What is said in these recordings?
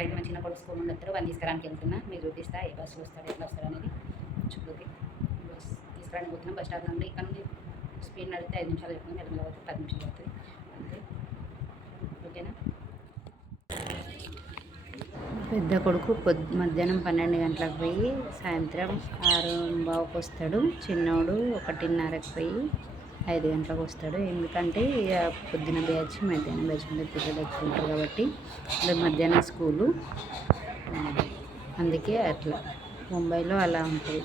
Friend మా చిన్న కొడుకు స్కూల్ నుండి వస్తారు. వాళ్ళు తీసుకురానికి వెళ్తున్నా. మీరు చూపిస్తా ఏ బస్సు వస్తాడు ఎట్లా వస్తాడు అనేది చూపుకి బస్ తీసుకురానికి పోతున్నాం. బస్ స్టాప్ నుండి ఇక్కడ నుండి స్పీడ్ నడితే ఐదు నిమిషాలు అవుతుంది మెల్లమెల్ల పోతే పది నిమిషాలు అవుతుంది అంతే. ఓకేనా? పెద్ద కొడుకు పొద్ మధ్యాహ్నం పన్నెండు గంటలకు పోయి సాయంత్రం ఆరు బావుకి వస్తాడు. చిన్నోడు ఒకటిన్నరకు పోయి ఐదు గంటలకు వస్తాడు. ఎందుకంటే ఇక పొద్దున బ్యాచ్ మధ్యాహ్నం బ్యాచ్ మీద పిల్లలు ఎక్కువ ఉంటారు కాబట్టి మధ్యాహ్నం స్కూలు. అందుకే అట్లా. ముంబైలో అలా ఉంటుంది.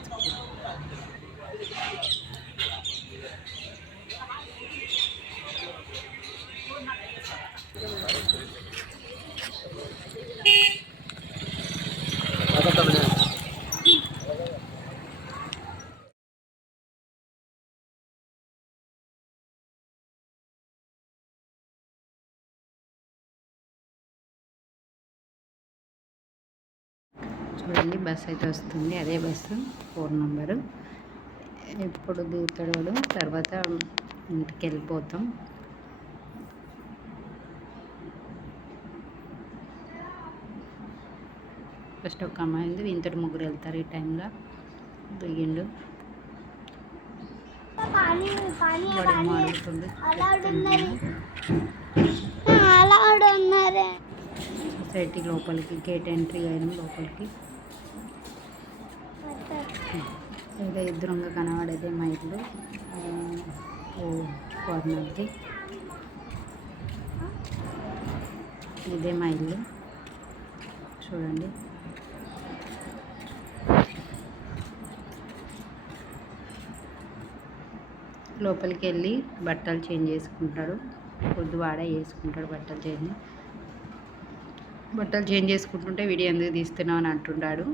చూడండి బస్ అయితే వస్తుంది. అదే బస్సు ఫోర్ నెంబరు. ఎప్పుడు దిగుతాడు తర్వాత ఇంటికి వెళ్ళిపోతాం. ఫస్ట్ ఒక అమ్మాయి ఉంది ఇంతటి ముగ్గురు వెళ్తారు ఈ టైంలో. దిగిండు. అడుగుతుంది సొసైటీ లోపలికి గేట్ ఎంట్రీ అయినాం లోపలికి. ఏదో ఎదురుగా కనబడేదే మా ఇల్లు ఓ కార్నర్ది ఇదే మా ఇల్లు చూడండి. లోపలికి వెళ్ళి బట్టలు చేంజ్ చేసుకుంటాడు. పొద్దు వాడే వేసుకుంటాడు బట్టలు చేంజ్. బట్టలు చేంజ్ చేసుకుంటుంటే వీడియో ఎందుకు తీస్తున్నావు అని అంటుంటాడు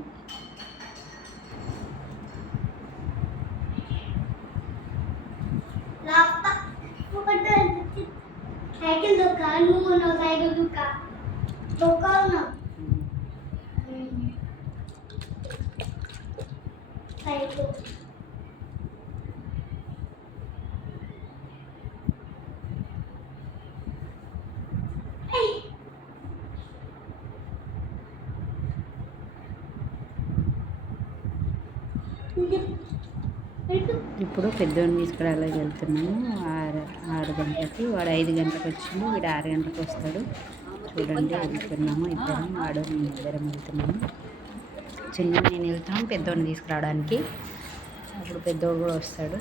సైకిల్ దొక్క నువ్వు ఉన్నావు సైకిల్ దొక్క? దొక్క ఉన్నావు సైకిల్. ఇప్పుడు పెద్దోడిని తీసుకురాలేకి వెళ్తున్నాము. ఆరు ఆరు గంటలకి వాడు ఐదు గంటలకు వచ్చిండు. వీడు ఆరు గంటలకు వస్తాడు. చూడండి వెళ్తున్నాము ఇద్దరం. వాడు మేము ఇద్దరం వెళ్తున్నాము. చిన్న నేను వెళ్తాం పెద్దోడిని తీసుకురావడానికి. అప్పుడు పెద్దోడు కూడా వస్తాడు.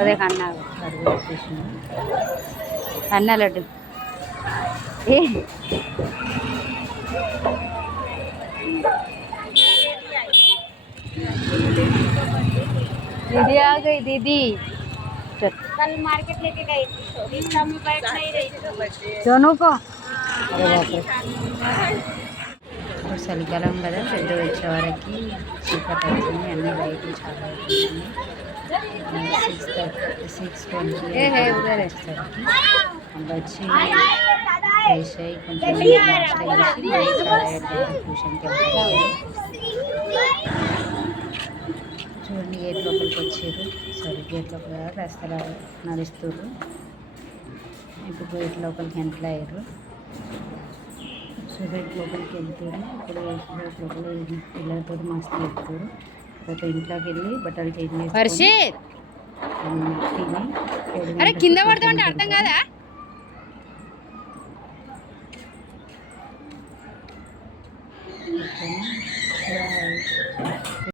అదే కన్నా అడుగు వచ్చేసిండు. అన్న లడ్డు ఏ दीदी आ गई दीदी चल कल मार्केट लेके गई थी रिक्शा में बैठ नहीं रही थी दोनों को अरे बाप रे ఇప్పుడు చలికాలం కదా పెద్ద వచ్చే వరకు చీకటి అవుతుంది అన్ని లైట్లు చాలా అవుతుంది సిక్స్ థర్టీ సిక్స్ ట్వంటీ వచ్చేసరికి. వచ్చి ఫ్రెష్ అయ్యి కొంచెం మళ్ళీ ట్యూషన్కి వెళ్తాను చూడండి గేట్ లోపలికి వచ్చారు. సారీ గేట్ లోపల రస్తల నడుస్తారు ఇప్పుడు గేట్ లోపలికి ఎంటర్ అయ్యారు. సో గేట్ లోపలికి వెళ్తారు ఇప్పుడు గేట్ లోపల పిల్లలతో మస్తు వెళ్తారు తర్వాత ఇంట్లోకి వెళ్ళి బట్టలు చేంజ్ చేసి తిని కింద పడతామంటే అర్థం. కాదా?